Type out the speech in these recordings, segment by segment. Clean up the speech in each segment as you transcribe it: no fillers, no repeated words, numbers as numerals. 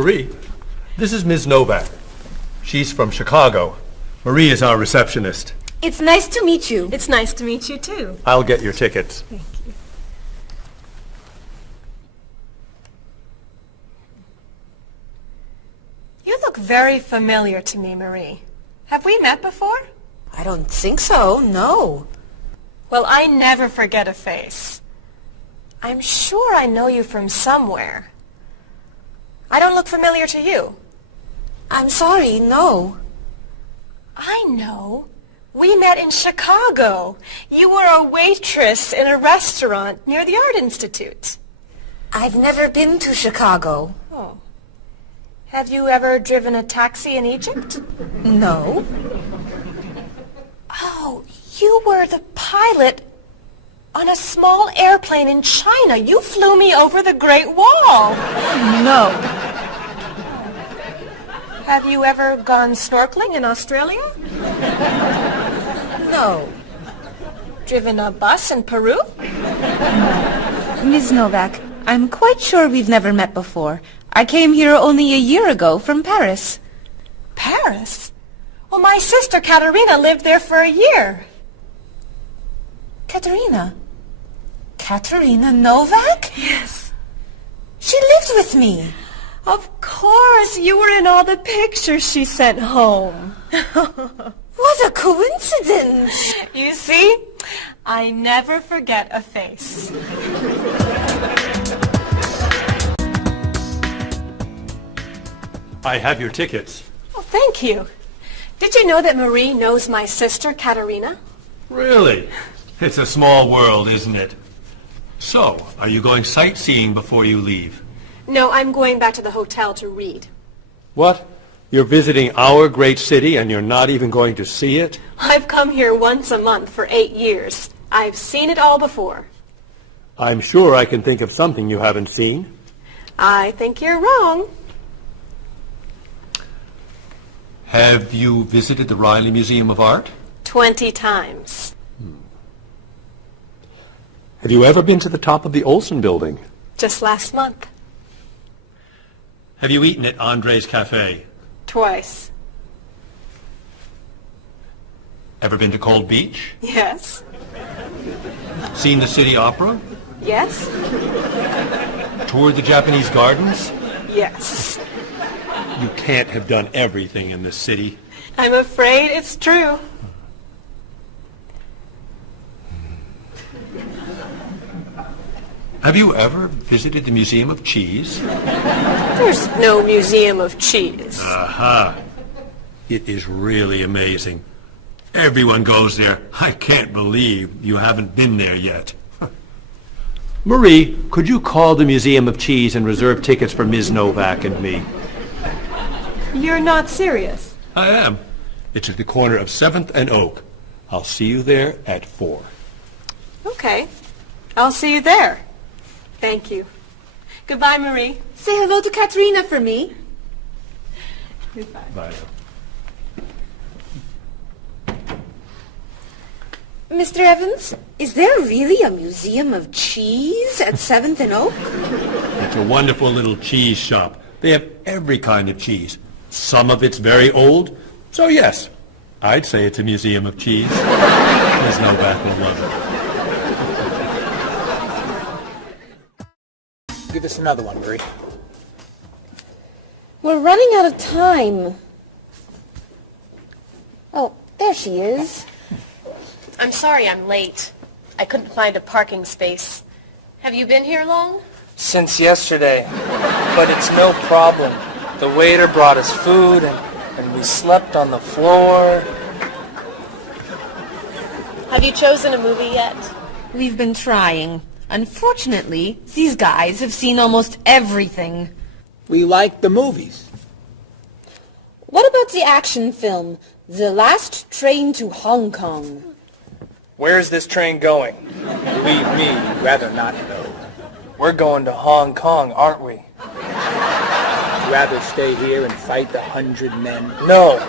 Marie, this is Ms. Novak. She's from Chicago. Marie is our receptionist. It's nice to meet you. It's nice to meet you, too. I'll get your tickets. Thank you. You look very familiar to me, Marie. Have we met before? I don't think so, no. Well, I never forget a face. I'm sure I know you from somewhere. I don't look familiar to you. I'm sorry, no. I know. We met in Chicago. You were a waitress in a restaurant near the Art Institute. I've never been to Chicago. Oh. Have you ever driven a taxi in Egypt? No. Oh, you were the pilot on a small airplane in China. You flew me over the Great Wall. No. Have you ever gone snorkeling in Australia? No. Driven a bus in Peru? Ms. Novak, I'm quite sure we've never met before. I came here only a year ago from Paris. Paris? Well, my sister Katerina lived there for a year. Katerina? Katerina Novak? Yes. She lived with me. Of course, you were in all the pictures she sent home. What a coincidence. You see, I never forget a face. I have your tickets. Oh, thank you. Did you know that Marie knows my sister Katerina? Really? It's a small world, isn't it? So, are you going sightseeing before you leave? No, I'm going back to the hotel to read. What? You're visiting our great city and you're not even going to see it? I've come here once a month for 8 years. I've seen it all before. I'm sure I can think of something you haven't seen. I think you're wrong. Have you visited the Riley Museum of Art? 20 times. Have you ever been to the top of the Olson Building? Just last month. Have you eaten at Andre's Cafe? Twice. Ever been to Cold Beach? Yes. Seen the City Opera? Yes. Toured the Japanese gardens? Yes. You can't have done everything in this city. I'm afraid it's true. Have you ever visited the Museum of Cheese? There's no museum of cheese. Aha. It is really amazing. Everyone goes there. I can't believe you haven't been there yet. Marie, could you call the Museum of Cheese and reserve tickets for Ms. Novak and me? You're not serious. I am. It's at the corner of 7th and Oak. I'll see you there at 4. Okay. I'll see you there. Thank you. Goodbye, Marie. Say hello to Katerina for me. Goodbye. Bye. Mr. Evans, is there really a museum of cheese at 7th and Oak? It's a wonderful little cheese shop. They have every kind of cheese. Some of it's very old. So yes, I'd say it's a museum of cheese. Ms. Novak will love it. Give us another one, Marie. We're running out of time. Oh, there she is. I'm sorry I'm late. I couldn't find a parking space. Have you been here long? Since yesterday. But it's no problem. The waiter brought us food and we slept on the floor. Have you chosen a movie yet? We've been trying. Unfortunately, these guys have seen almost everything. We like the movies. What about the action film, The Last Train to Hong Kong? Where's this train going? Believe me, rather not know. We're going to Hong Kong, aren't we? Rather stay here and fight the 100 men. No,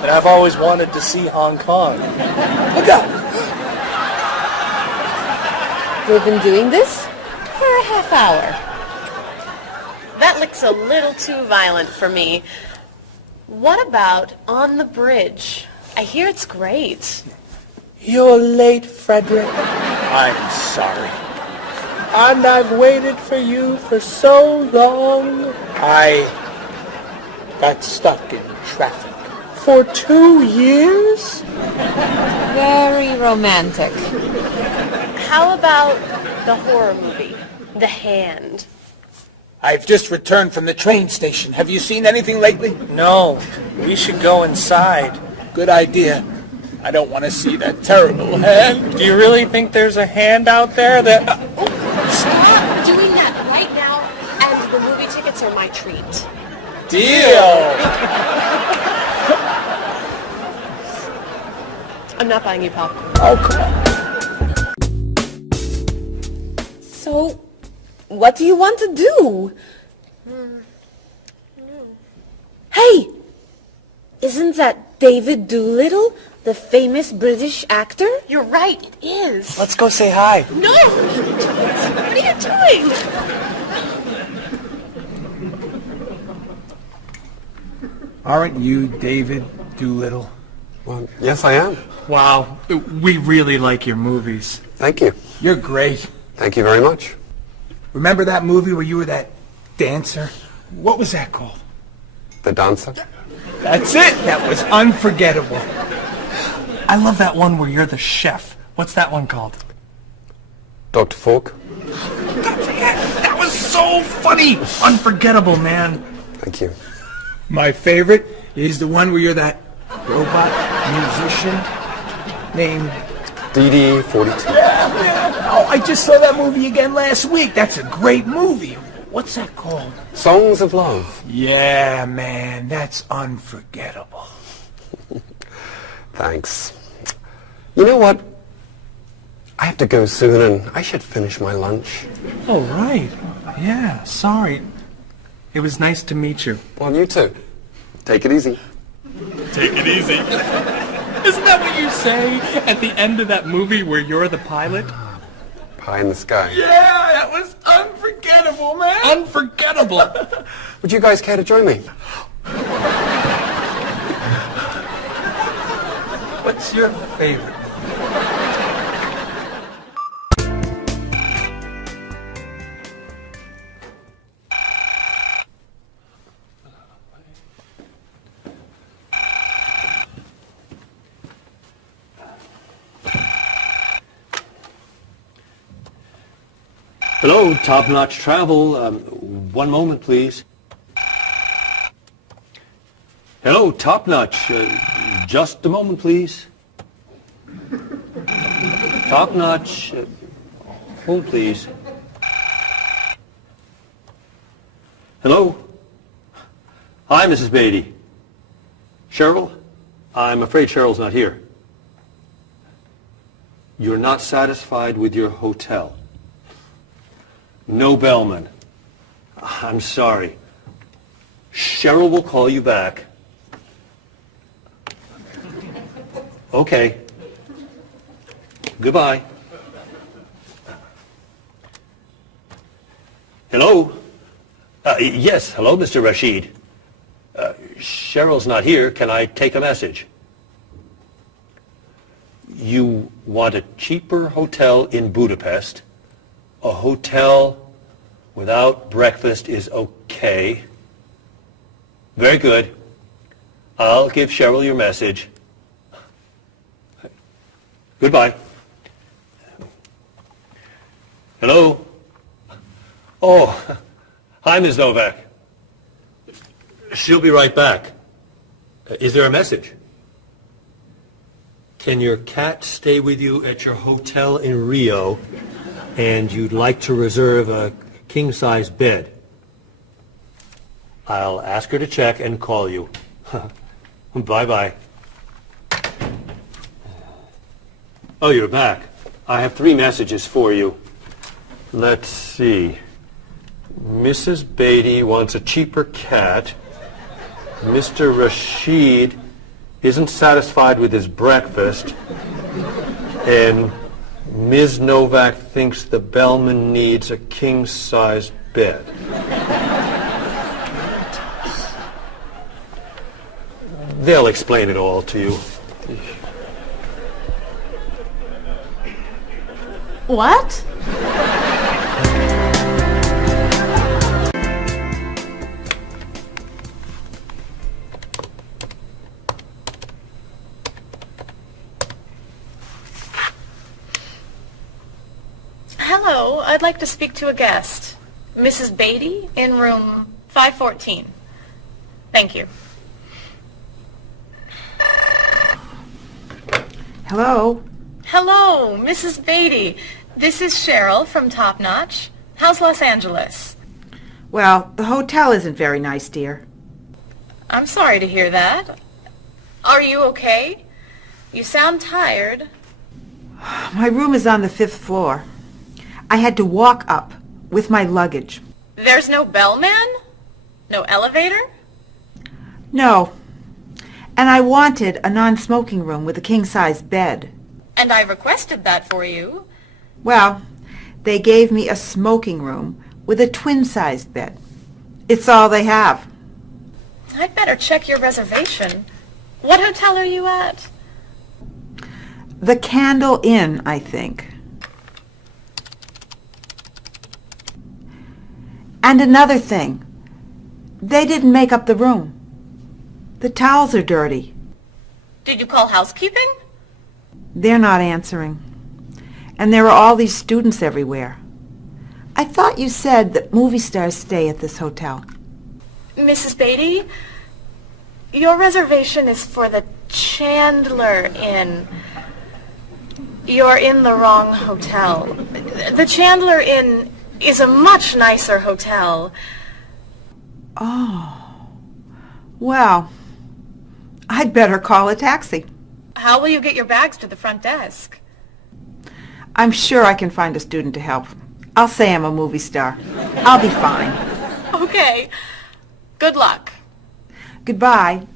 but I've always wanted to see Hong Kong. Look out! We've been doing this for a half hour. That That looks a little too violent for me. What about On the Bridge? I hear it's great. You're late, Frederick. I'm sorry. And I've waited for you for so long. I got stuck in traffic for 2 years. Very romantic. How about the horror movie, The Hand? I've just returned from the train station. Have you seen anything lately? No, we should go inside. Good idea. I don't want to see that terrible hand. Do you really think there's a hand out there that... Stop doing that right now, and the movie tickets are my treat. Deal! I'm not buying you popcorn. Oh, come on. So, what do you want to do? Hey! Isn't that David Doolittle, the famous British actor? You're right, it is. Let's go say hi. No! What are you doing? Aren't you David Doolittle? Well, yes, I am. Wow, we really like your movies. Thank you. You're great. Thank you very much. Remember that movie where you were that dancer? What was that called? The dancer? That's it. That was unforgettable. I love that one where you're the chef. What's that one called? Dr. Falk? That was so funny! Unforgettable, man. Thank you. My favorite is the one where you're that robot musician named... DD-42. Oh, I just saw that movie again last week. That's a great movie. What's that called? Songs of Love. Yeah, man, that's unforgettable. Thanks. You know what? I have to go soon and I should finish my lunch. Oh, right. Yeah, sorry. It was nice to meet you. Well, you too. Take it easy. Take it easy. Isn't that what you say at the end of that movie where you're the pilot? Pie in the sky. Yeah, that was unforgettable, man. Unforgettable. Would you guys care to join me? What's your favorite? Hello, top-notch travel. One moment, please. Hello, top-notch. Just a moment, please. Top-notch. Hold, please. Hello? Hi, Mrs. Beatty. Cheryl? I'm afraid Cheryl's not here. You're not satisfied with your hotel? No bellman. I'm sorry. Cheryl will call you back. Okay. Goodbye. Hello? Yes, hello, Mr. Rashid. Cheryl's not here. Can I take a message? You want a cheaper hotel in Budapest? A hotel without breakfast is okay. Very good. I'll give Cheryl your message. Goodbye. Hello? Oh, hi, Ms. Novak. She'll be right back. Is there a message? Can your cat stay with you at your hotel in Rio, and you'd like to reserve a king-size bed? I'll ask her to check and call you. Bye-bye. Oh, you're back. I have 3 messages for you. Let's see. Mrs. Beatty wants a cheaper cat. Mr. Rashid isn't satisfied with his breakfast. And Ms. Novak thinks the bellman needs a king-size bed. They'll explain it all to you. What? Hello, I'd like to speak to a guest. Mrs. Beatty in room 514. Thank you. Hello? Hello, Mrs. Beatty. This is Cheryl from Top Notch. How's Los Angeles? Well, the hotel isn't very nice, dear. I'm sorry to hear that. Are you okay? You sound tired. My room is on the 5th floor. I had to walk up with my luggage. There's no bellman? No elevator? No. And I wanted a non-smoking room with a king-size bed. And I requested that for you. Well, they gave me a smoking room with a twin-sized bed. It's all they have. I'd better check your reservation. What hotel are you at? The Candle Inn, I think. And another thing. They didn't make up the room. The towels are dirty. Did you call housekeeping? They're not answering. And there are all these students everywhere. I thought you said that movie stars stay at this hotel. Mrs. Beatty, your reservation is for the Chandler Inn. You're in the wrong hotel. The Chandler Inn is a much nicer hotel. Oh. Well, I'd better call a taxi. How will you get your bags to the front desk? I'm sure I can find a student to help. I'll say I'm a movie star. I'll be fine. Okay. Good luck. Goodbye.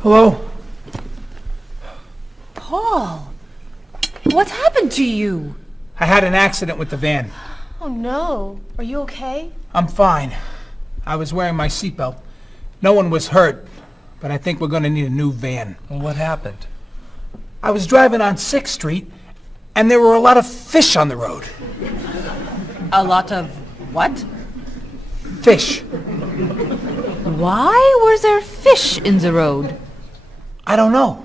Hello? Paul, what's happened to you? I had an accident with the van. Oh no. Are you okay? I'm fine. I was wearing my seatbelt. No one was hurt, but I think we're going to need a new van. What happened? I was driving on 6th Street, and there were a lot of fish on the road. A lot of what? Fish. Why were there fish in the road? I don't know.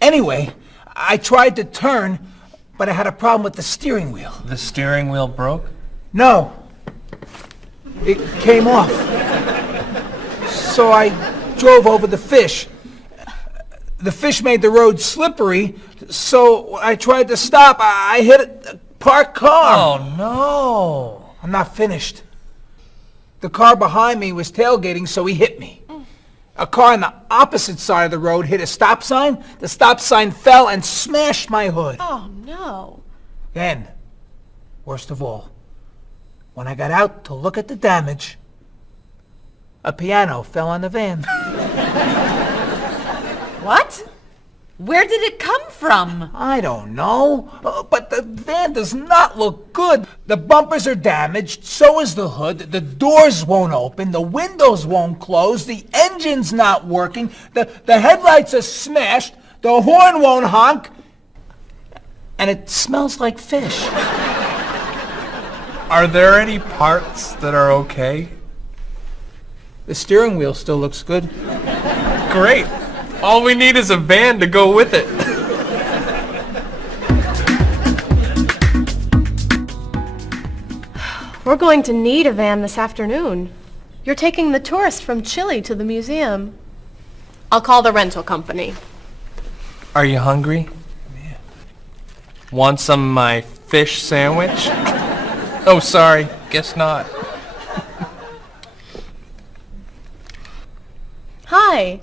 Anyway, I tried to turn, but I had a problem with the steering wheel. The steering wheel broke? No. It came off. So I drove over the fish. The fish made the road slippery, so when I tried to stop, I hit a parked car. Oh, no. I'm not finished. The car behind me was tailgating, so he hit me. A car on the opposite side of the road hit a stop sign. The stop sign fell and smashed my hood. Oh no. Then, worst of all, when I got out to look at the damage, a piano fell on the van. What? Where did it come from? I don't know, but the van does not look good. The bumpers are damaged, so is the hood, the doors won't open, the windows won't close, the engine's not working, the headlights are smashed, the horn won't honk, and it smells like fish. Are there any parts that are okay? The steering wheel still looks good. Great. All we need is a van to go with it. We're going to need a van this afternoon. You're taking the tourist from Chile to the museum. I'll call the rental company. Are you hungry? Yeah. Want some of my fish sandwich? Oh, sorry. Guess not. Hi.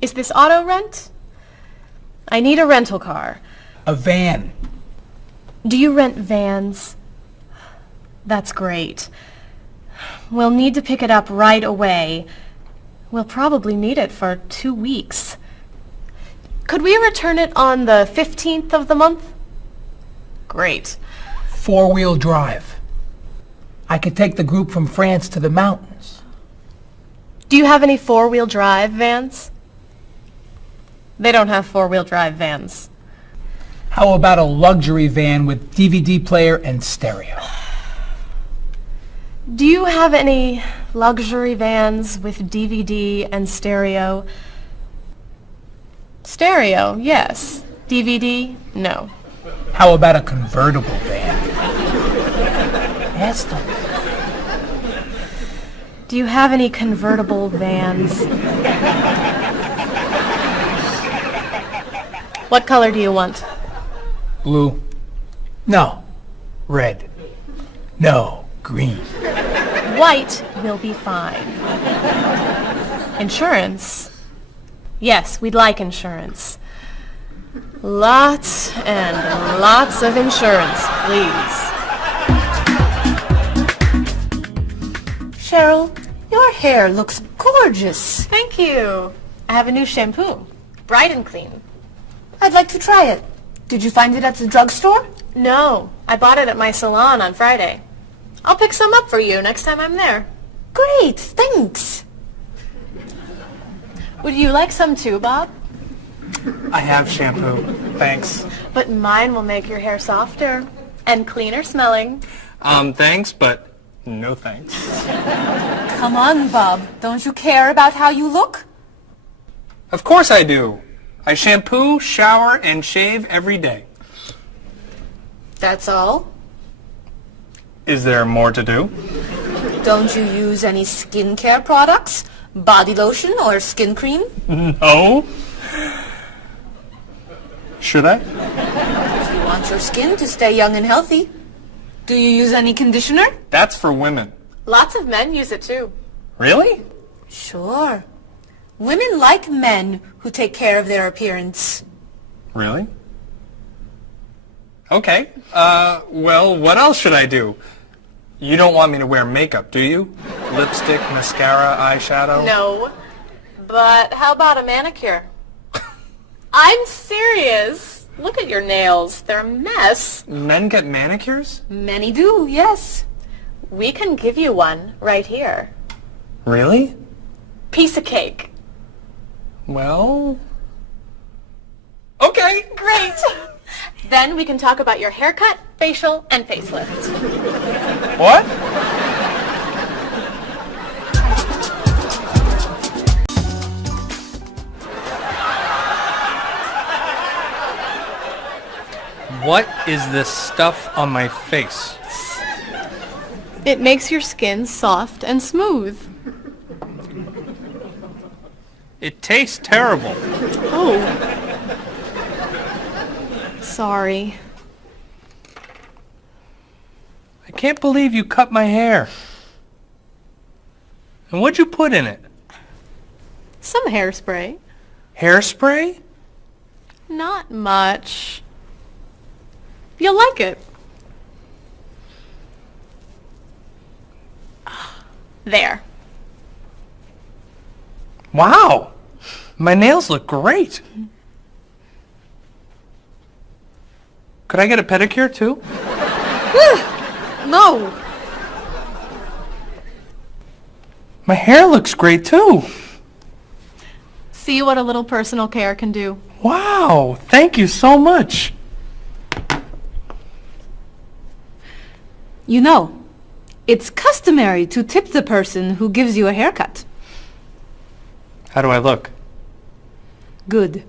Is this auto rent? I need a rental car. A van. Do you rent vans? That's great. We'll need to pick it up right away. We'll probably need it for 2 weeks. Could we return it on the 15th of the month? Great. 4-wheel drive. I could take the group from France to the mountains. Do you have any 4-wheel drive vans? They don't have 4-wheel drive vans. How about a luxury van with DVD player and stereo? Do you have any luxury vans with DVD and stereo? Stereo, yes. DVD, no. How about a convertible van? Ask them. Do you have any convertible vans? What color do you want? Blue. No. Red. No. Green. White will be fine. Insurance? Yes, we'd like insurance. Lots and lots of insurance, please. Cheryl, your hair looks gorgeous. Thank you. I have a new shampoo. Bright and clean. I'd like to try it. Did you find it at the drugstore? No, I bought it at my salon on Friday. I'll pick some up for you next time I'm there. Great, thanks. Would you like some too, Bob? I have shampoo. Thanks. But mine will make your hair softer and cleaner smelling. Thanks, but no thanks. Come on, Bob. Don't you care about how you look? Of course I do. I shampoo, shower, and shave every day. That's all? Is there more to do? Don't you use any skincare products? Body lotion or skin cream? No. Should I? If you want your skin to stay young and healthy. Do you use any conditioner? That's for women. Lots of men use it too. Really? Sure. Women like men who take care of their appearance. Really? Okay. Well, what else should I do? You don't want me to wear makeup, do you? Lipstick, mascara, eyeshadow? No. But how about a manicure? I'm serious. Look at your nails. They're a mess. Men get manicures? Many do, yes. We can give you one right here. Really? Piece of cake. Well... Okay. Great. Then we can talk about your haircut, facial, and facelift. What? What is this stuff on my face? It makes your skin soft and smooth. It tastes terrible. Oh. Sorry. I can't believe you cut my hair. And what'd you put in it? Some hairspray. Hairspray? Not much. You'll like it. There. Wow! My nails look great. Could I get a pedicure too? No. My hair looks great too. See what a little personal care can do. Wow! Thank you so much. You know, it's customary to tip the person who gives you a haircut. How do I look? Good.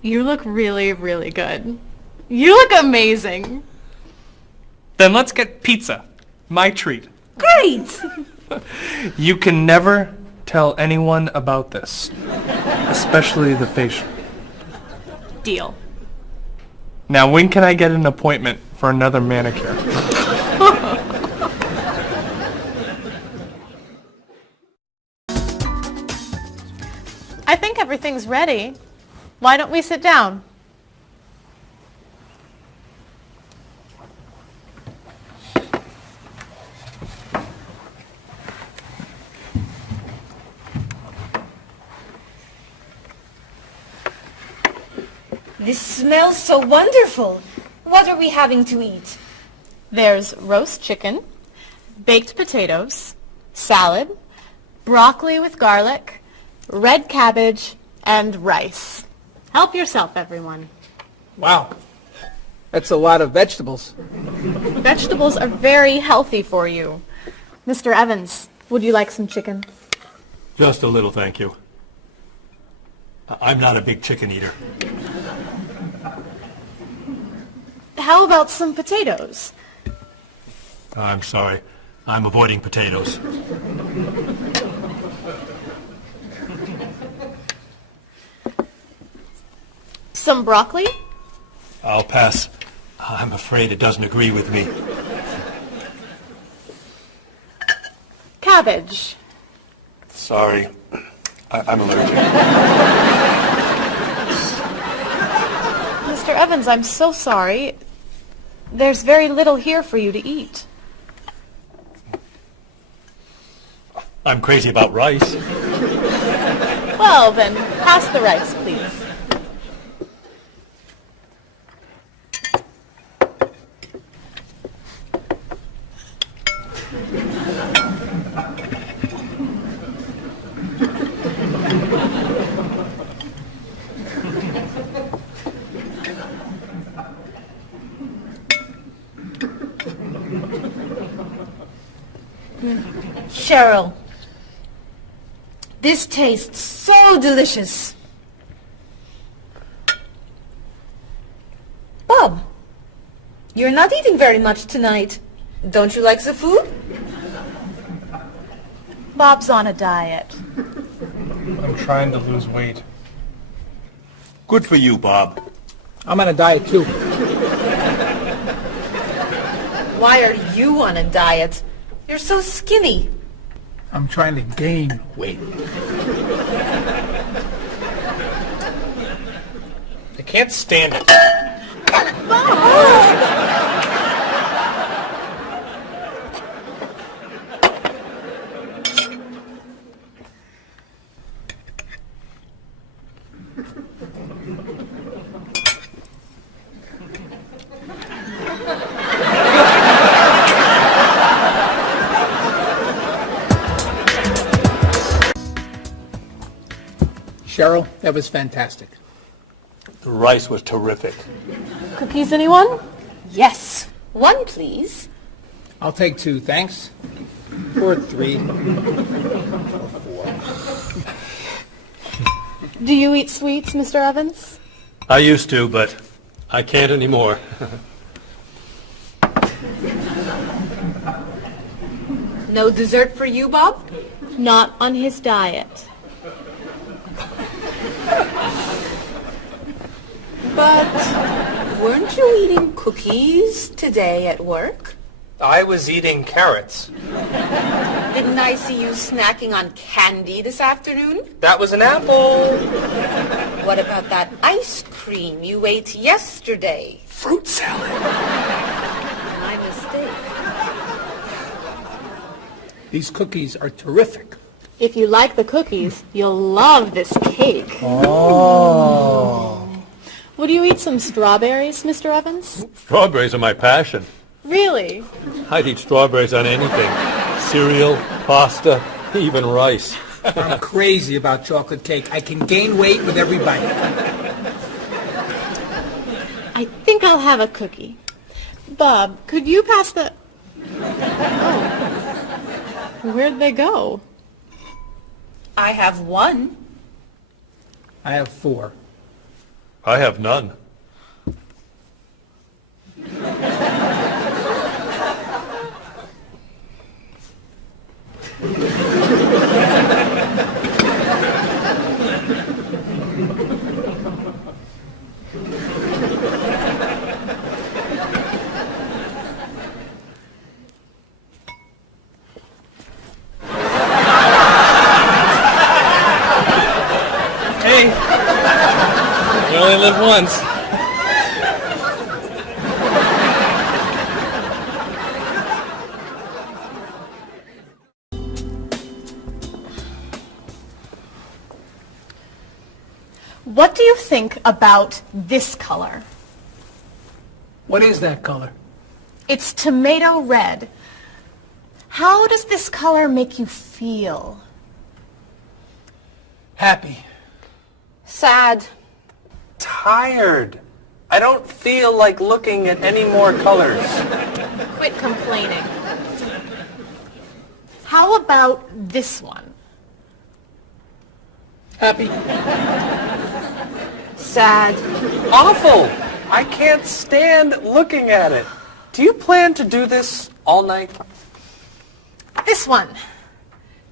You look really, really good. You look amazing. Then let's get pizza. My treat. Great! You can never tell anyone about this. Especially the facial. Deal. Now when can I get an appointment for another manicure? I think everything's ready. Why don't we sit down? This smells so wonderful. What are we having to eat? There's roast chicken, baked potatoes, salad, broccoli with garlic, red cabbage, and rice. Help yourself, everyone. Wow. That's a lot of vegetables. Vegetables are very healthy for you. Mr. Evans, would you like some chicken? Just a little, thank you. I'm not a big chicken eater. How about some potatoes? I'm sorry. I'm avoiding potatoes. Some broccoli? I'll pass. I'm afraid it doesn't agree with me. Cabbage. Sorry. I'm allergic. Mr. Evans, I'm so sorry. There's very little here for you to eat. I'm crazy about rice. Well, then, pass the rice, please. Cheryl, this tastes so delicious. Bob, you're not eating very much tonight. Don't you like the food? Bob's on a diet. I'm trying to lose weight. Good for you, Bob. I'm on a diet too. Why are you on a diet? You're so skinny. I'm trying to gain weight. I can't stand it. Cheryl, that was fantastic. The rice was terrific. Cookies, anyone? Yes. One, please. I'll take 2, thanks. Or 3. Or 4. Do you eat sweets, Mr. Evans? I used to, but I can't anymore. No dessert for you, Bob? Not on his diet. But weren't you eating cookies today at work? I was eating carrots. Didn't I see you snacking on candy this afternoon? That was an apple. What about that ice cream you ate yesterday? Fruit salad. My mistake. These cookies are terrific. If you like the cookies, you'll love this cake. Oh. Would you eat some strawberries, Mr. Evans? Strawberries are my passion. Really? I'd eat strawberries on anything. Cereal, pasta, even rice. I'm crazy about chocolate cake. I can gain weight with every bite. I think I'll have a cookie. Bob, could you pass the... Oh. Where'd they go? I have one. I have 4. I have none. Hey, you only live once. What do you think about this color? What is that color? It's tomato red. How does this color make you feel? Happy. Sad. Tired. I don't feel like looking at any more colors. Quit complaining. How about this one? Happy. Sad. Awful. I can't stand looking at it. Do you plan to do this all night? This one.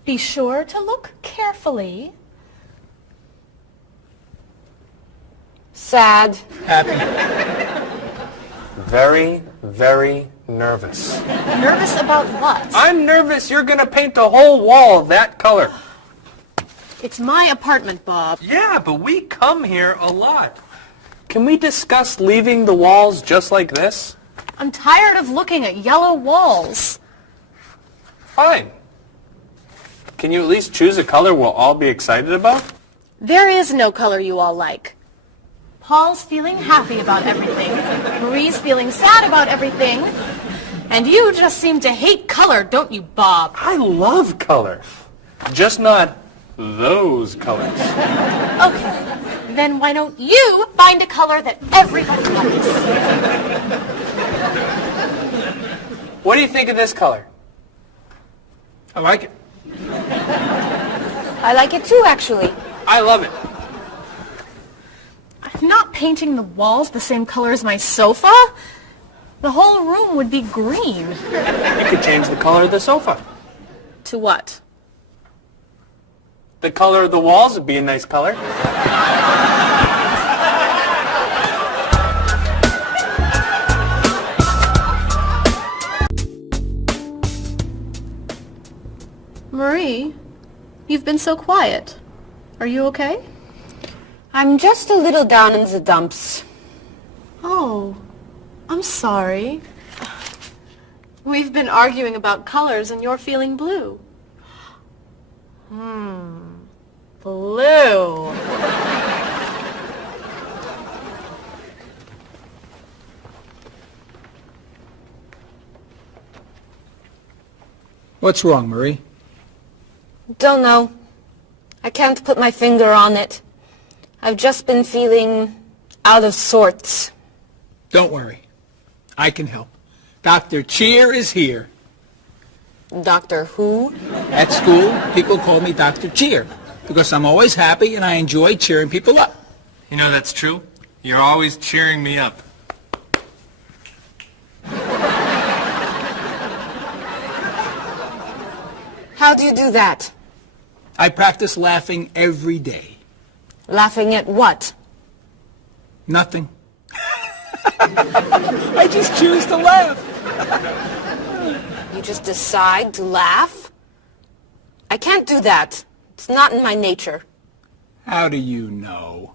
Be sure to look carefully. Sad. Happy. Very, very nervous. Nervous about what? I'm nervous you're going to paint the whole wall that color. It's my apartment, Bob. Yeah, but we come here a lot. Can we discuss leaving the walls just like this? I'm tired of looking at yellow walls. Fine. Can you at least choose a color we'll all be excited about? There is no color you all like. Paul's feeling happy about everything. Marie's feeling sad about everything. And you just seem to hate color, don't you, Bob? I love color. Just not those colors. Okay, then why don't you find a color that everybody likes? What do you think of this color? I like it. I like it too, actually. I love it. I'm not painting the walls the same color as my sofa. The whole room would be green. You could change the color of the sofa. To what? The color of the walls would be a nice color. Marie, you've been so quiet. Are you okay? I'm just a little down in the dumps. Oh, I'm sorry. We've been arguing about colors and you're feeling blue. Blue. What's wrong, Marie? Don't know. I can't put my finger on it. I've just been feeling out of sorts. Don't worry. I can help. Dr. Cheer is here. Doctor who? At school, people call me Dr. Cheer because I'm always happy and I enjoy cheering people up. You know that's true. You're always cheering me up. How do you do that? I practice laughing every day. Laughing at what? Nothing. I just choose to laugh. You just decide to laugh? I can't do that. It's not in my nature. How do you know?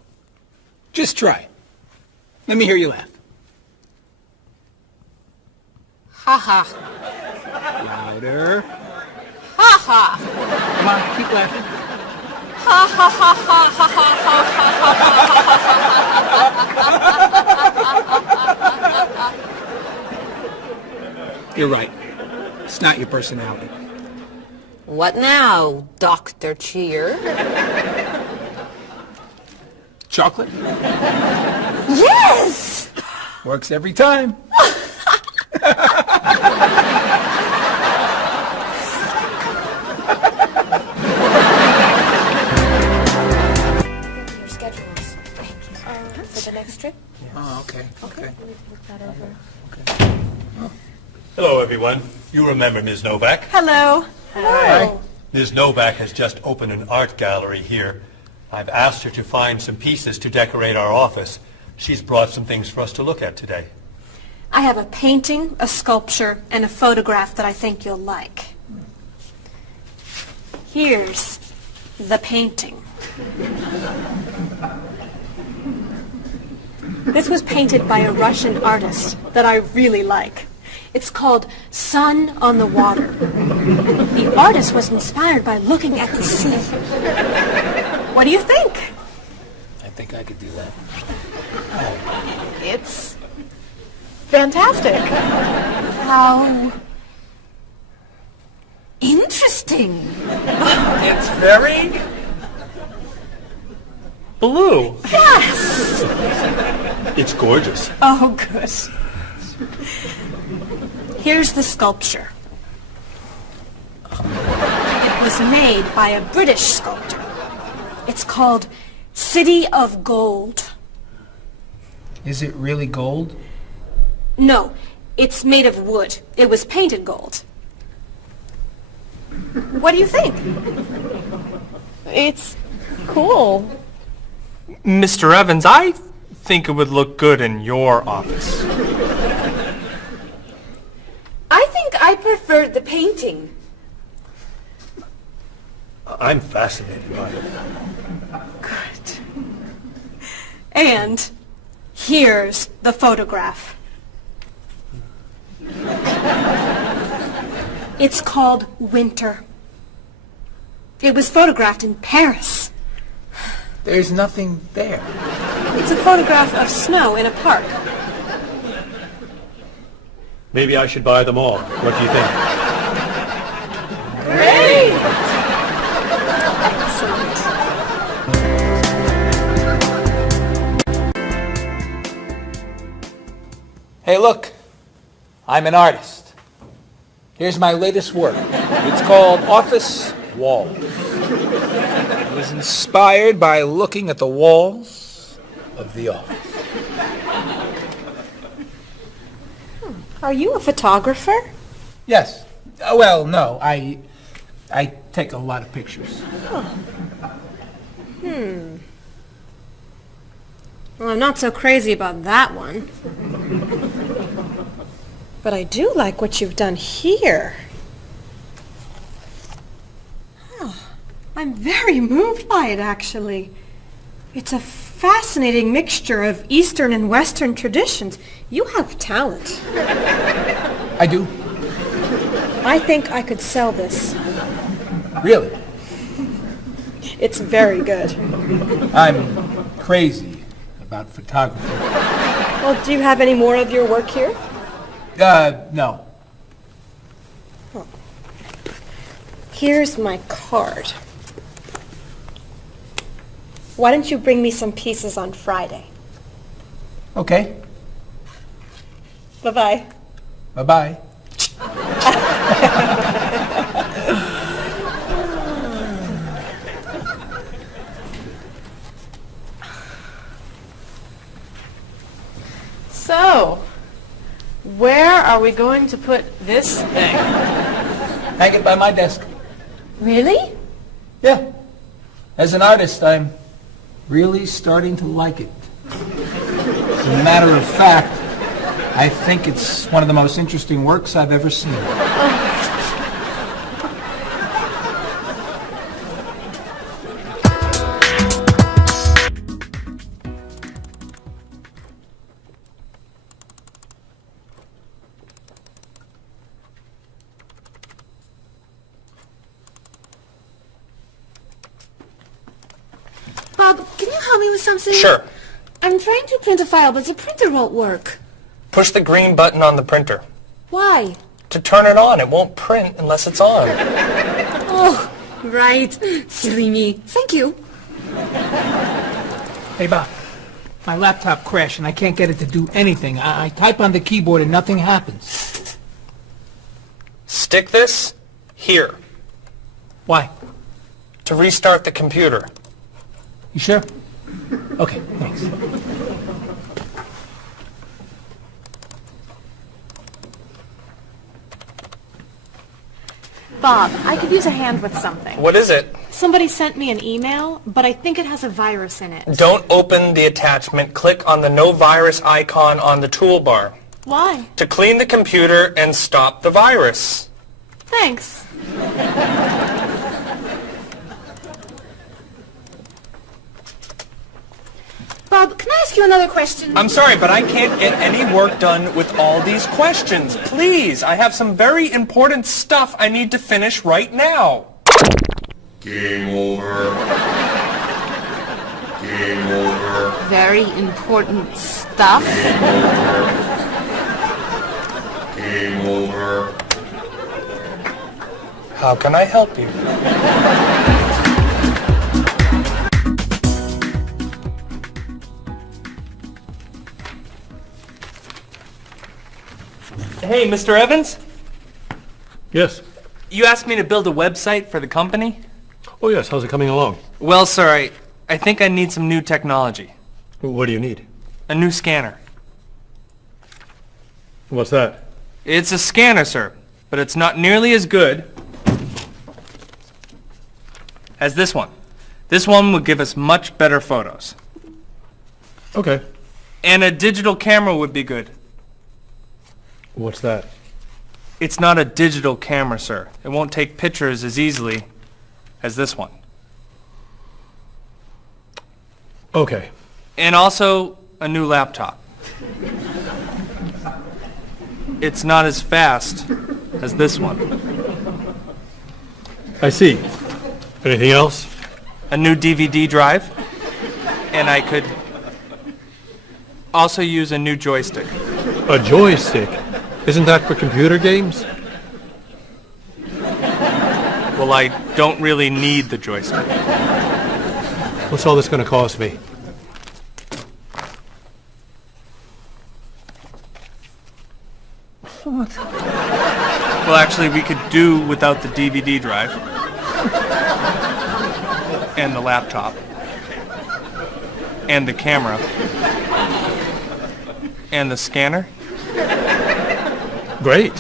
Just try. Let me hear you laugh. Ha ha. Louder. Ha ha. Come on, keep laughing. Ha ha ha ha ha ha ha. You're right. It's not your personality. What now, Dr. Cheer? Chocolate? Yes! Works every time. Your schedules. Thank you. For the next trip? Oh, okay. Okay. Look that over. Hello, everyone. You remember Ms. Novak? Hello. Hello. Ms. Novak has just opened an art gallery here. I've asked her to find some pieces to decorate our office. She's brought some things for us to look at today. I have a painting, a sculpture, and a photograph that I think you'll like. Here's the painting. This was painted by a Russian artist that I really like. It's called Sun on the Water. The artist was inspired by looking at the sea. What do you think? I think think I could do that. It's fantastic. How interesting. It's very blue. Yes. It's gorgeous. Oh, good. Here's the sculpture. It was made by a British sculptor. It's called City of Gold. Is it really gold? No, it's made of wood. It was painted gold. What do you think? It's cool. Mr. Evans, I think it would look good in your office. I think I preferred the painting. I'm fascinated by it. Good. And here's the photograph. It's called Winter. It was photographed in Paris. There's nothing there. It's a photograph of snow in a park. Maybe I should buy them all. What do you think? Great! Hey, look. I'm an artist. Here's my latest work. It's called Office Walls. It was inspired by looking at the walls of the office. Are you a photographer? Yes. Well, no. I take a lot of pictures. Well, I'm not so crazy about that one. But I do like what you've done here. Oh, I'm very moved by it, actually. It's a fascinating mixture of Eastern and Western traditions. You have talent. I do. I think I could sell this. Really? It's very good. I'm crazy about photography. Well, do you have any more of your work here? No. Here's my card. Why don't you bring me some pieces on Friday? Okay. Bye-bye. Bye-bye. So, where are we going to put this thing? Hang it by my desk. Really? Yeah. As an artist, I'm really starting to like it. As a matter of fact, I think it's one of the most interesting works I've ever seen. Bob, can you help me with something? Sure. I'm trying to print a file, but the printer won't work. Push the green button on the printer. Why? To turn it on. It won't print unless it's on. Oh, right. Silly me. Thank you. Hey, Bob. My laptop crashed and I can't get it to do anything. I type on the keyboard and nothing happens. Stick this here Why? to restart the computer. You sure? Okay, thanks. Bob, I could use a hand with something. What is it? Somebody sent me an email, but I think it has a virus in it. Don't open the attachment. Click on the no virus icon on the toolbar Why? to clean the computer and stop the virus. Thanks. Bob, can I ask you another question? I'm sorry, but I can't get any work done with all these questions. Please, I have some very important stuff I need to finish right now. Game over. Game over. very important stuff? Game over. How can I help you? Hey, Mr. Evans? Yes. You asked me to build a website for the company? Oh, yes. How's it coming along? Well, sir, I think I need some new technology. What do you need? A new scanner. What's that? It's a scanner, sir, but it's not nearly as good as this one. This one would give us much better photos. Okay. And a digital camera would be good. What's that? It's not a digital camera, sir. It won't take pictures as easily as this one. Okay. And also a new laptop. It's not as fast as this one. I see. Anything else? A new DVD drive. And I could also use a new joystick. A joystick? Isn't that for computer games? Well, I don't really need the joystick. What's all this going to cost me? Well, actually, we could do without the DVD drive. And the laptop. And the camera. And the scanner. Great.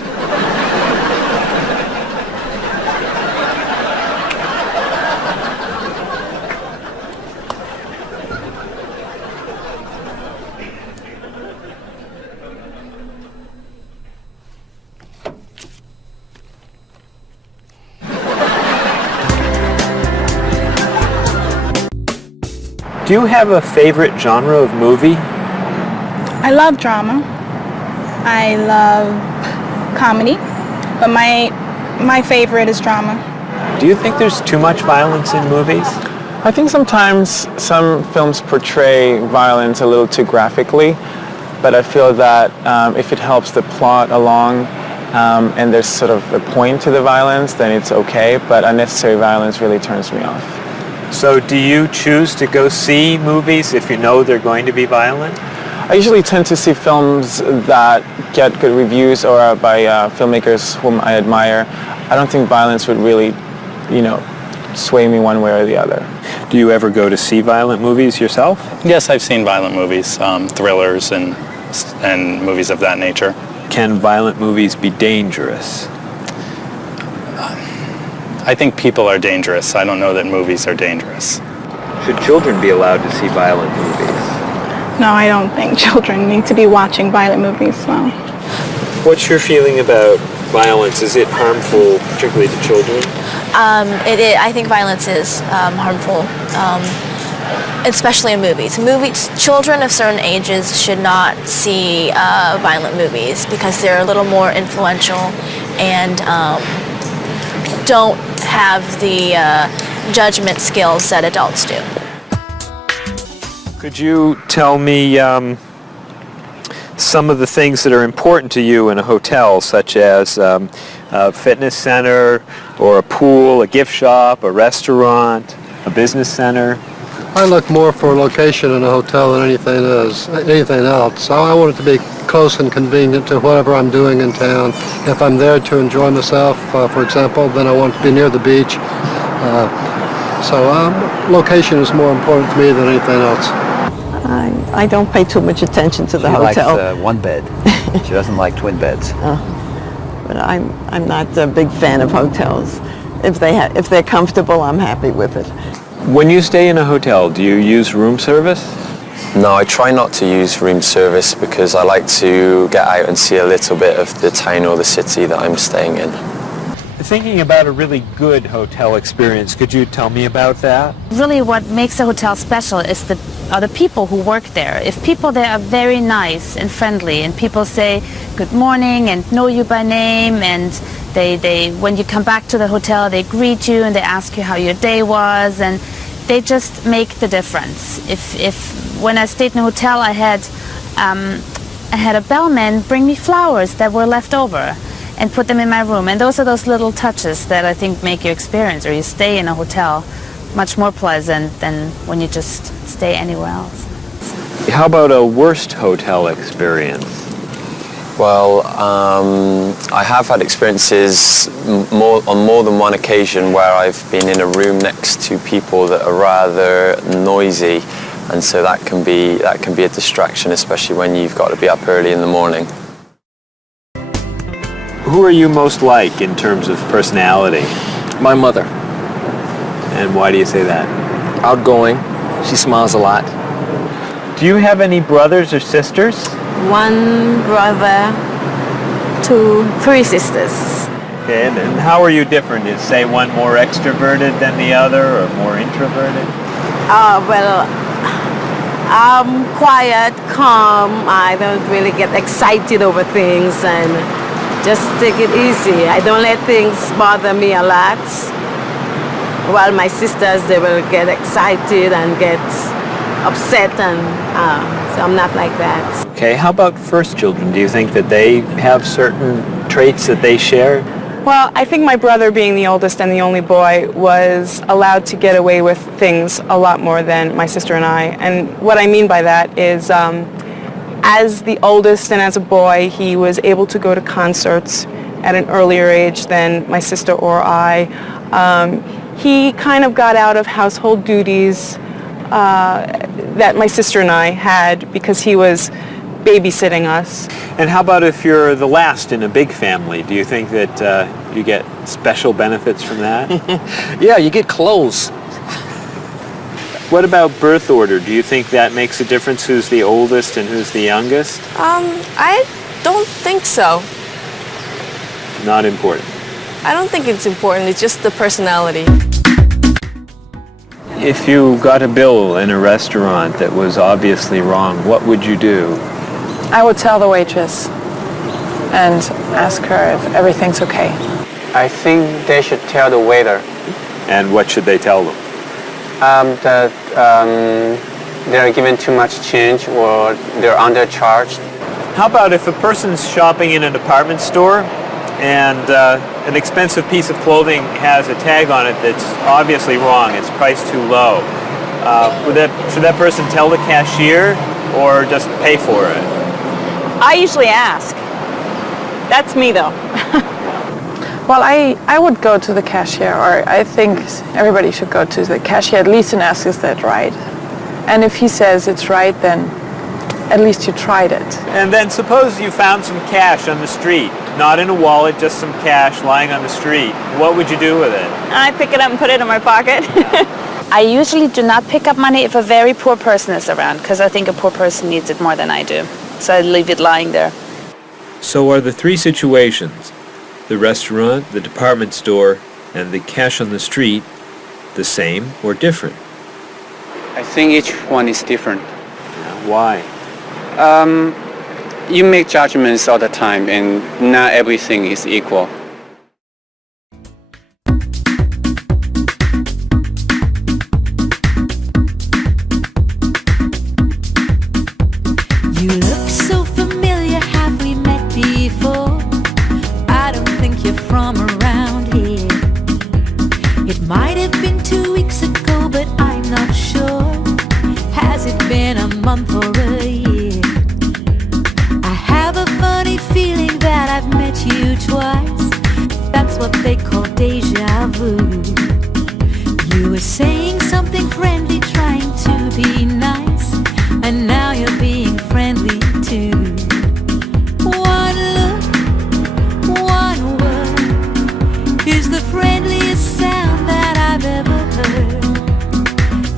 Do you have a favorite genre of movie? I love drama. I love comedy, but my favorite is drama. Do you think there's too much violence in movies? I think sometimes some films portray violence a little too graphically, but I feel that if it helps the plot along and there's sort of a point to the violence, then it's okay, but unnecessary violence really turns me off. So do you choose to go see movies if you know they're going to be violent? I usually tend to see films that get good reviews or are by filmmakers whom I admire. I don't think violence would really, sway me one way or the other. Do you ever go to see violent movies yourself? Yes, I've seen violent movies, thrillers and movies of that nature. Can violent movies be dangerous? I think people are dangerous. I don't know that movies are dangerous. Should children be allowed to see violent movies? No, I don't think children need to be watching violent movies, no. What's your feeling about violence? Is it harmful, particularly to children? I think violence is harmful, especially in movies. Children of certain ages should not see violent movies because they're a little more influential and don't have the judgment skills that adults do. Could you tell me some of the things that are important to you in a hotel, such as a fitness center or a pool, a gift shop, a restaurant, a business center? I look more for a location in a hotel than anything else. I want it to be close and convenient to whatever I'm doing in town. If I'm there to enjoy myself, for example, then I want to be near the beach. Location is more important to me than anything else. I don't pay too much attention to the hotel. She likes one bed. She doesn't like twin beds. But I'm not a big fan of hotels. If they're comfortable, I'm happy with it. When you stay in a hotel, do you use room service? No, I try not to use room service because I like to get out and see a little bit of the town or the city that I'm staying in. Thinking about a really good hotel experience, could you tell me about that? Really what makes a hotel special is are the people who work there. If people there are very nice and friendly and people say good morning and know you by name and they when you come back to the hotel they greet you and they ask you how your day was and they just make the difference. If when I stayed in a hotel, I had a bellman bring me flowers that were left over and put them in my room. And those are those little touches that I think make your experience, or you stay in a hotel, much more pleasant than when you just stay anywhere else. How about a worst hotel experience? Well, I have had experiences on more than one occasion where I've been in a room next to people that are rather noisy, and so that can be a distraction, especially when you've got to be up early in the morning. Who are you most like in terms of personality? My mother. And why do you say that? Outgoing. She smiles a lot. Do you have any brothers or sisters? One brother, 3 sisters. Okay, and how are you different? Is, say, one more extroverted than the other, or more introverted? Well, I'm quiet, calm. I don't really get excited over things and just take it easy. I don't let things bother me a lot. While my sisters, they will get excited and get upset, and so I'm not like that. Okay, how about first children? Do you think that they have certain traits that they share? Well, I think my brother, being the oldest and the only boy, was allowed to get away with things a lot more than my sister and I. And what I mean by that is, as the oldest and as a boy, he was able to go to concerts at an earlier age than my sister or I. He kind of got out of household duties that my sister and I had because he was babysitting us. And how about if you're the last in a big family? Do you think that you get special benefits from that? Yeah, you get clothes. What about birth order? Do you think that makes a difference, who's the oldest and who's the youngest? I don't think so. Not important. I don't think it's important. It's just the personality. If you got a bill in a restaurant that was obviously wrong, what would you do? I would tell the waitress and ask her if everything's okay. I think they should tell the waiter. And what should they tell them? That they're given too much change or they're undercharged. How about if a person's shopping in a department store and an expensive piece of clothing has a tag on it that's obviously wrong, it's priced too low. Should that person tell the cashier or just pay for it? I usually ask. That's me though. Well, I would go to the cashier, or I think everybody should go to the cashier at least and ask, is that right? And if he says it's right, then at least you tried it. And then suppose you found some cash on the street, not in a wallet, just some cash lying on the street. What would you do with it? I pick it up and put it in my pocket. I usually do not pick up money if a very poor person is around, because I think a poor person needs it more than I do. So I leave it lying there. So are the 3 situations, the restaurant, the department store, and the cash on the street, the same or different? I think each one is different. Why? You make judgments all the time and not everything is equal. You look so familiar, have we met before? I don't think you're from around here. It might have been 2 weeks ago, but I'm not sure. Has it been a month or a year? I have a funny feeling that I've met you twice. That's what they call deja vu. You were saying something friendly, trying to be nice, and now you're being friendly too. One look, one word is the friendliest sound that I've ever heard.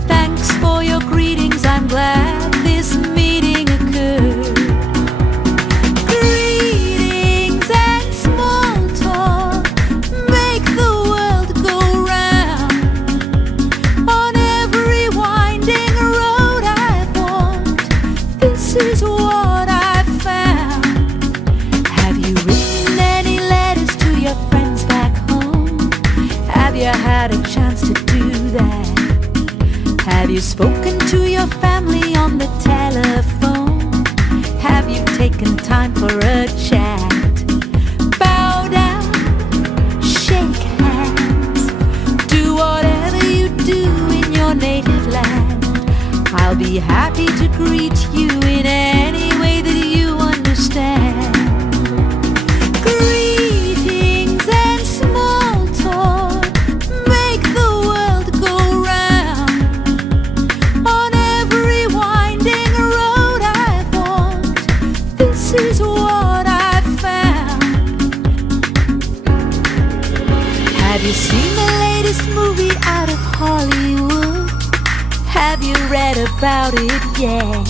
Thanks for your greetings, I'm glad this meeting occurred. Greetings and small talk make the world go round. On every winding road I've walked, this is what I've found. Have you written any letters to your friends back home? Have you had a chance to do that? you spoken to your family on the telephone? Have you taken time for a chat? Bow down, shake hands, do whatever you do in your native land. I'll be happy to greet you in any way that you understand. Greetings and small talk make the world go round. On every winding road I've walked, this is what I've found. Have you seen the latest movie out of Hollywood? Have you read about it yet?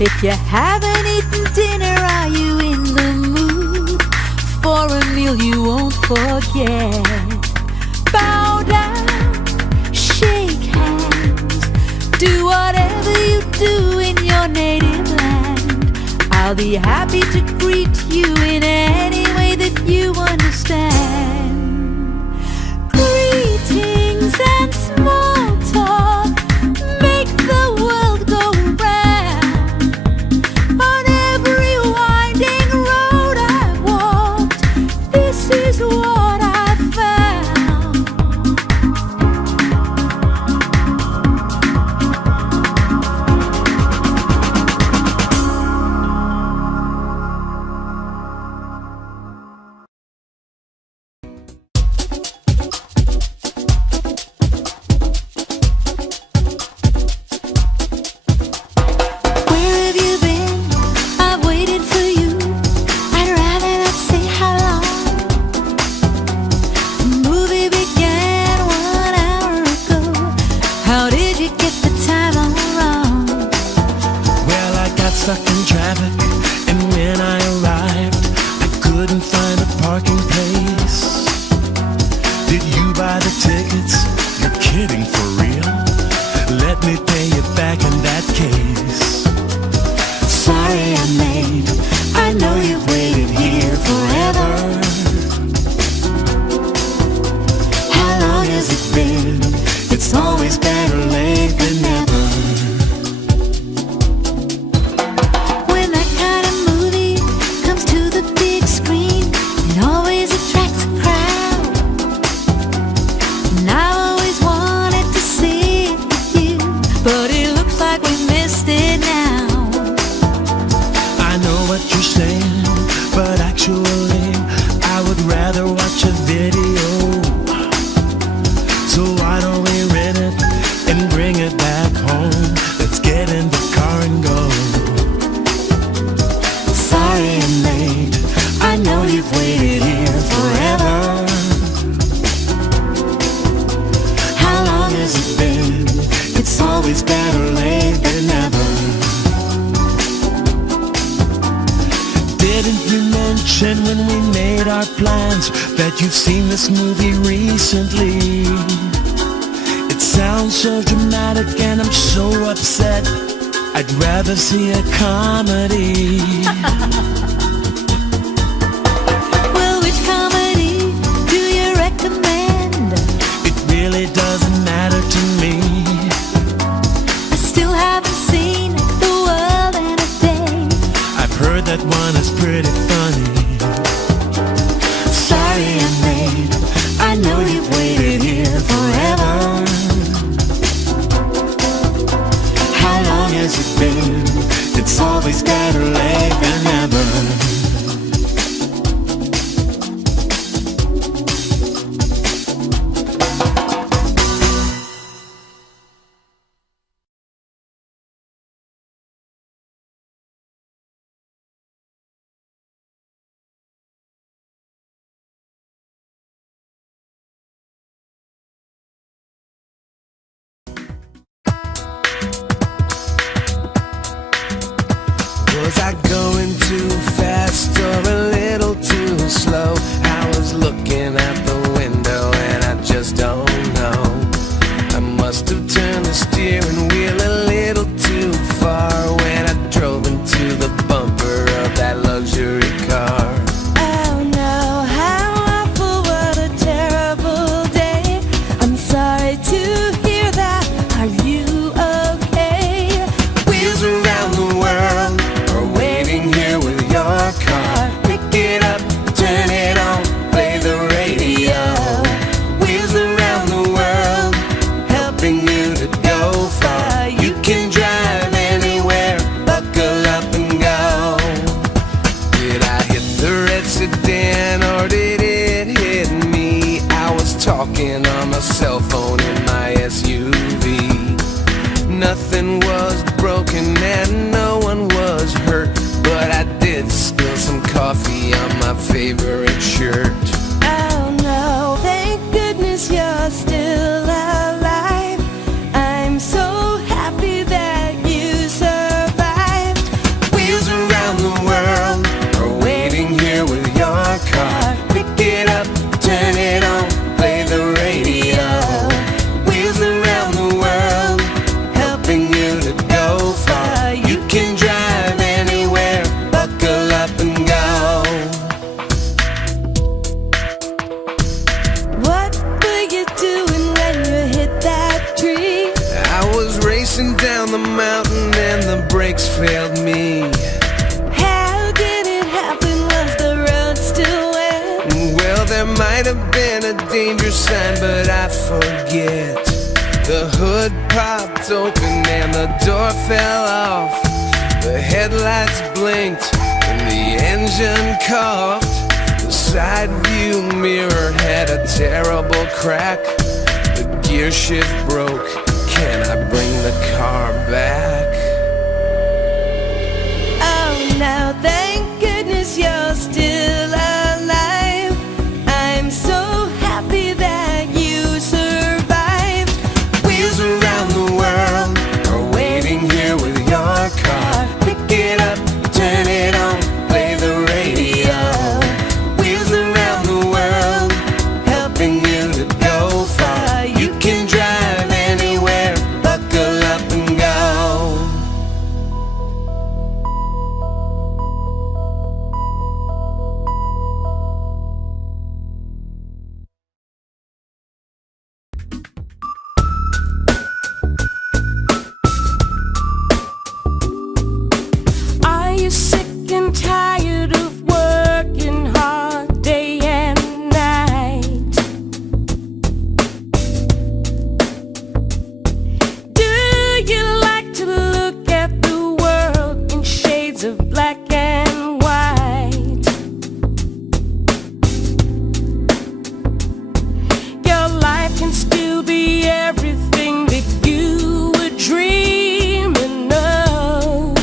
If you haven't eaten dinner, are you in the mood for a meal you won't forget? Bow down, shake hands, do whatever you do in your native land. I'll be happy to greet you in any way that you understand. Greetings and small talk make the world go round. On every winding road I've walked, this is what I've found. Where have you been? I've waited for you. I'd rather not say how long. The movie began 1 hour ago. How did you get the time all wrong? Well, I got stuck in traffic, and when I arrived, I couldn't find a parking place. Did you buy the tickets? You're kidding, for real? Let me pay you back in that case. Sorry I'm late. I know you've waited here forever. How long has it been? It's always better late than never. When that kind of movie comes to the big screen, it always attracts a crowd. And I always wanted to see it with you, but it looks like we missed it now. I know what you're saying, but actually, I would rather watch a video. So why don't we rent it and bring it back home? Let's get in the car and go. Sorry I'm late. I know you've waited here forever. How long has it been? It's always better late than never. Didn't you mention when we made our plans that you've seen this movie recently? It sounds so dramatic and I'm so upset. I'd rather see a comedy. Well, which comedy do you recommend? It really doesn't matter to me. I still haven't seen The World in a Day. I've heard that one is pretty funny. Sorry I'm late. I know you've waited here forever. How long has it been? It's always better late than never. Was I going too fast or a little too slow? I was looking out the window and I just don't know. I must have turned the steering wheel a little too far when I drove into the bumper of that luxury car. Oh no, how awful, what a terrible day. I'm sorry to hear that. Are you failed me. How did it happen? Was the road still wet? Well, there might have been a danger sign, but I forget. The hood popped open and the door fell off. The headlights blinked and the engine coughed. The side view mirror had a terrible crack. The gear shift broke. Can I bring the car back? Oh no, thank goodness you're still alive. I'm so happy that you survived. Wheels around the world are waiting here with your car. Pick it up, turn it on, play the radio. Wheels around the world, helping you to go far. You can drive anywhere, buckle up and go. Are you sick and tired of working hard day and night? Do you like to look at the world in shades of black and white? Your life can still be everything that you were dreaming of.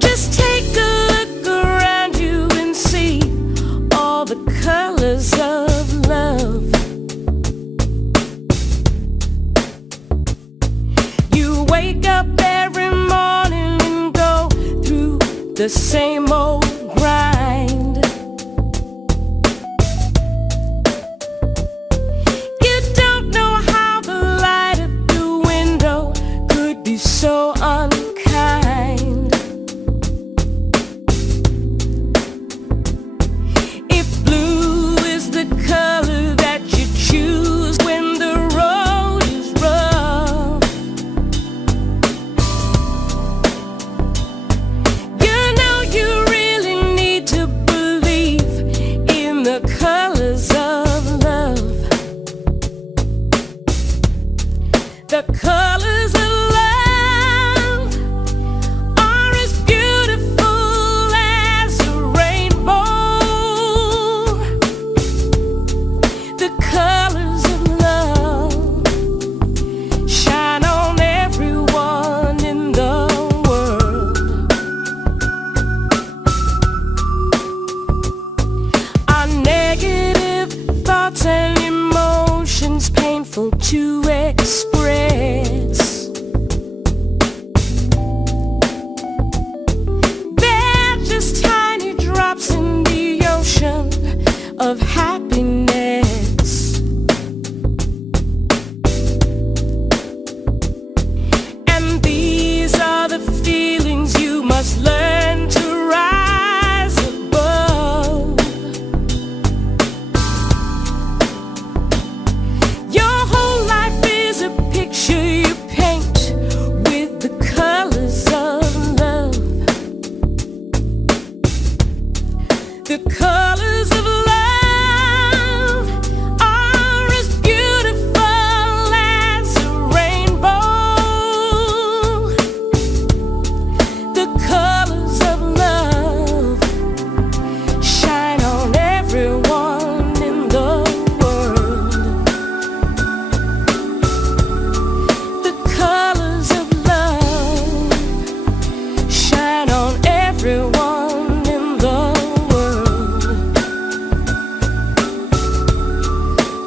Just take a look around you and see all the colors of love. You wake up every morning and go through the same old grind. You don't know how the light at the window could be so unkind. If blue is the color that you choose when the road is rough, you know you really need to believe in the colors of love. The colors of love are as beautiful as a rainbow. The colors of love shine on everyone in the world. Our negative thoughts and emotions painful to express. They're just tiny drops in the ocean of happiness. And these are the feelings you must learn to rise above. Your whole life is a picture you paint with the colors of love. The colors of love are as beautiful as a rainbow. The colors of love shine on everyone in the world. The colors of love shine on everyone in the world.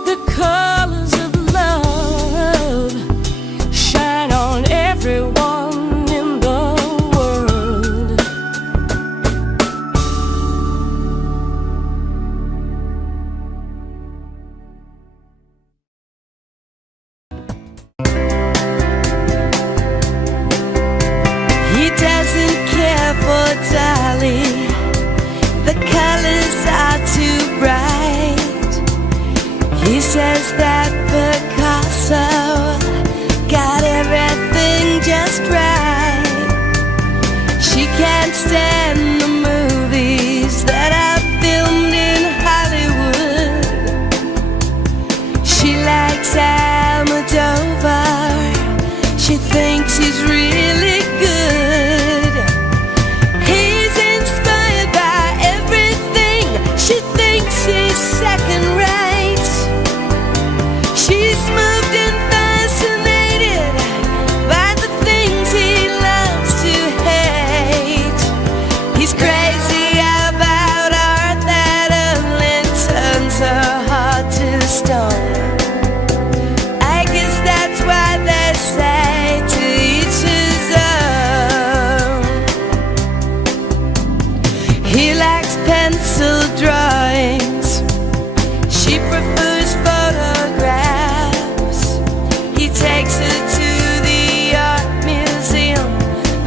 The colors of love shine on everyone in the world. He doesn't care for Dolly. The colors are too bright. He says that Picasso got it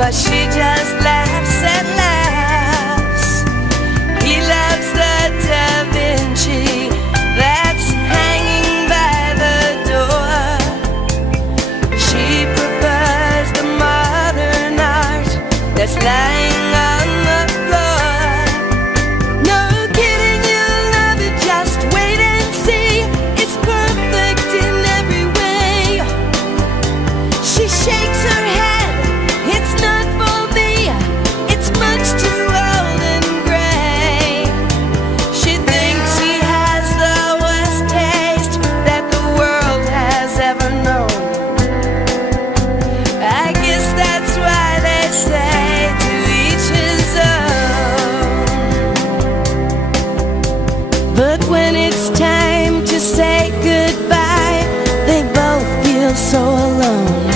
but she just laughs and laughs. He loves the Da Vinci that's hanging by the door. She prefers the modern art that's lying on the floor. No kidding, you'll love it, just wait and see. It's perfect in every way. She shakes her head, it's not for me, it's much too old and gray. She thinks he has the worst taste that the world has ever known. I guess that's why they say to each his own. But when it's time to say goodbye, they both feel so alone.